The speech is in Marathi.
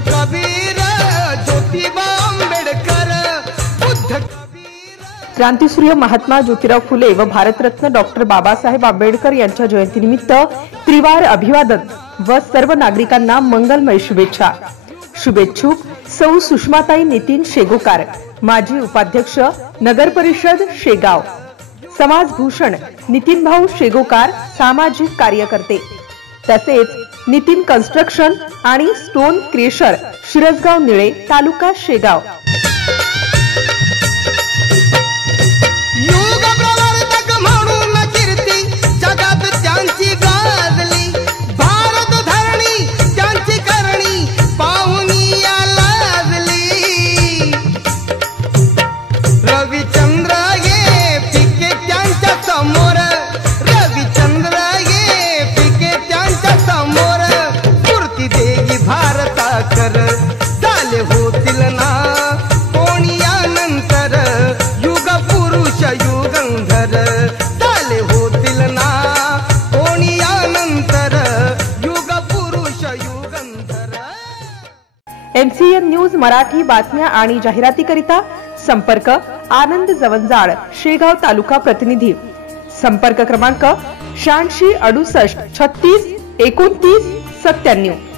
कबीर ज्योतिबा आंबेडकर बुद्ध क्रांतिसूर्य महात्मा ज्योतिराव फुले व भारतरत्न डॉक्टर बाबासाहेब आंबेडकर यांच्या जयंतीनिमित्त त्रिवार अभिवादन व सर्व नागरिकांना मंगलमय शुभेच्छा। शुभेच्छुक सौ सुषमाताई नितीन शेगोकार, माजी उपाध्यक्ष नगर परिषद शेगाव। समाजभूषण नितीन भाऊ शेगोकार, सामाजिक कार्यकर्ते। तसेच नितीन कन्स्ट्रक्शन आणि स्टोन क्रेशर, शिरसगाव निळे, तालुका शेगाव। MCN न्यूज मराठी बातम्या आणि जाहिरातीकरिता संपर्क आनंद जवंजाळ, शेगाव तालुका प्रतिनिधी। संपर्क क्रमांक 86 68 36 29 97।